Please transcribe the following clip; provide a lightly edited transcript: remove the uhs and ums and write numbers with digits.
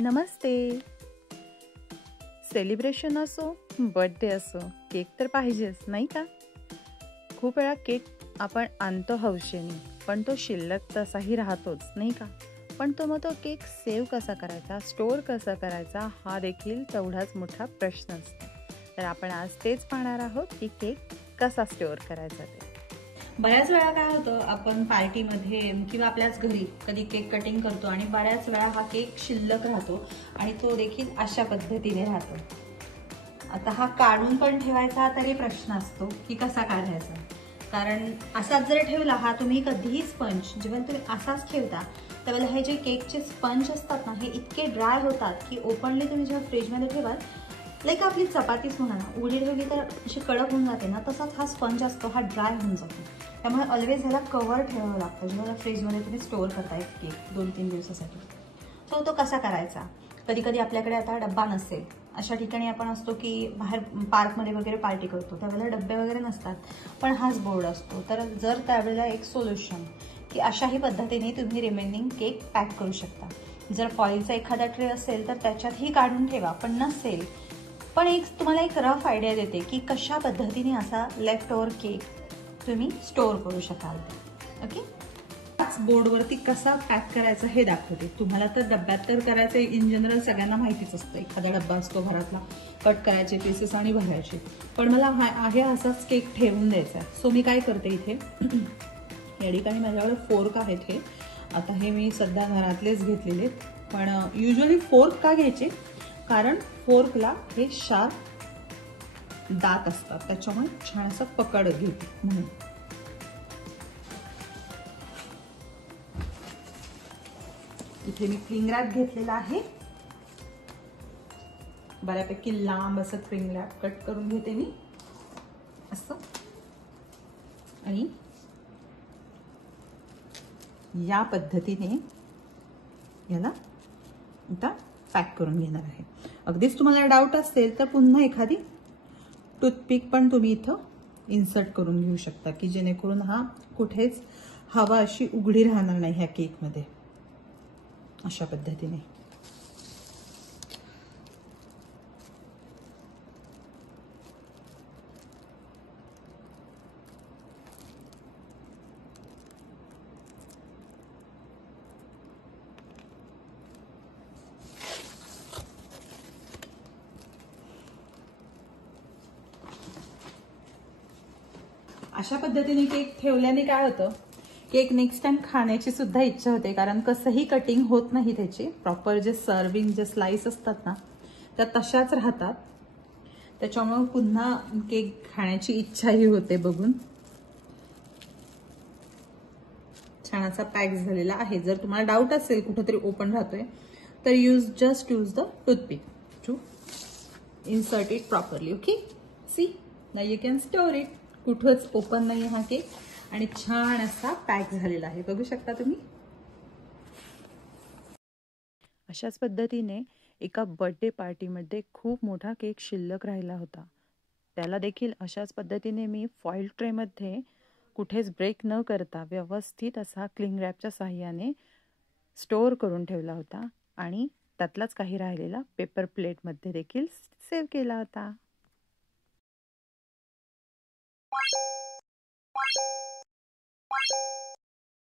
नमस्ते. Celebration असो, birthday असो, cake तर पाहिजेच नाही का? खूप वेळा केक आपण आणतो हौशेने, पण तो शिल्लक तसाही राहतोच नाही का? पण मग तो केक सेव्ह कसा करायचा, स्टोअर कसा करायचा, हा देखील तेवढाच मोठा प्रश्न असतो. तर आपण आज तेच पाहणार आहोत की केक कसा स्टोअर करायचा ते. बऱ्याच वेळा काय होतं, आपण पार्टीमध्ये किंवा आपल्याच घरी कधी केक कटिंग करतो आणि बऱ्याच वेळा हा केक शिल्लक राहतो आणि तो देखील अशा पद्धतीने राहतो. आता हा काढून पण ठेवायचा तरी प्रश्न असतो की कसा काढायचा, कारण असाच जर ठेवला हा तुम्ही कधीही स्पंज जेव्हा तुम्ही असाच ठेवता त्यावेळेला हे जे केकचे स्पंज असतात ना, हे इतके ड्राय होतात की ओपनली तुम्ही जेव्हा फ्रीजमध्ये ठेवाल, लाईक आपली चपातीच म्हणा ना, उघडी ठेवली तर अशी कडक होऊन जाते ना, तसाच हा स्पंज असतो, हा ड्राय होऊन जातो. त्यामुळे ऑलवेज ह्याला कवर ठेवावं लागतं जेव्हा फ्रीजमध्ये तुम्ही स्टोअर करताय केक 2-3 दिवसासाठी. सो तो कसा करायचा? कधी कधी आपल्याकडे आता डब्बा नसेल, अशा ठिकाणी आपण असतो की बाहेर पार्कमध्ये वगैरे पार्टी करतो, त्यावेळेला डब्बे वगैरे नसतात, पण हाच बोर्ड असतो. तर जर त्यावेळेला एक सोल्युशन की अशाही पद्धतीने तुम्ही रिमेनिंग केक पॅक करू शकता. जर फॉईलचा एखादा ट्रे असेल तर त्याच्यातही काढून ठेवा, पण नसेल पण तुम्हाला एक रफ आयडिया देते की कशा पद्धतीने असा लेफ्ट ओव्हर केक तुम्ही स्टोअर करू शकाल. ओके, बोर्डवरती कसा पॅक करायचा हे दाखवते तुम्हाला. तर डब्यात तर करायचं इन जनरल सगळ्यांना माहितीच असतं, एखादा डब्बा असतो घरातला, कट करायचे पीसेस आणि भरायचे. पण मला आहे असाच केक ठेवून द्यायचा आहे. सो मी काय करते, इथे या ठिकाणी माझ्याकडे फोर्क आहेत. हे आता हे मी सध्या घरातलेच घेतलेले, पण युजली फोर्क का घ्यायचे, कारण फोर्कला हे शार्प दात असतात, त्याच्यामुळे छान असं पकड घेते म्हणून. इथे मी क्लिंग रॅप घेतलेला आहे, बऱ्यापैकी लांब असं क्लिंग रॅप कट करून घेते मी असं, आणि या पद्धतीने याला आता पॅक करून घेणार आहे. अगदीच तुम्हाला डाऊट असेल तर पुन्हा एखादी टूथपिक पण तुम्ही इथं इन्सर्ट करून घेऊ शकता, की जेणेकरून हा कुठेच हवा अशी उघडी राहणार नाही ह्या केकमध्ये. अशा पद्धतीने केक ठेवल्याने काय होतं, केक नेक्स्ट टाइम खाण्याची सुद्धा इच्छा होते, कारण कसंही कटिंग होत नाही त्याचे. प्रॉपर जे सर्विंग जे स्लाइस असतात ना, त्या तशाच राहतात, त्याच्यामुळे पुन्हा केक खाण्याची इच्छाही होते बघून. छान असा पॅक झालेला आहे. जर तुम्हाला डाऊट असेल कुठेतरी ओपन राहतोय तर just use the toothpick to insert it properly. Okay, see now you can store it. कुठंच ओपन नाही हा केक आणि छान असा पॅक झालेला आहे, बघू शकता तुम्ही. अशाच पद्धतीने एका बर्थडे पार्टीमध्ये खूप मोठा केक शिल्लक राहिला होता. त्याला देखील अशाच पद्धतीने मी फॉईल ट्रेमध्ये कुठेच ब्रेक न करता व्यवस्थित असा क्लिंग रॅपच्या साहाय्याने स्टोअर करून ठेवला होता, आणि त्यातलाच काही राहिलेला पेपर प्लेटमध्ये देखील सेव्ह केला होता.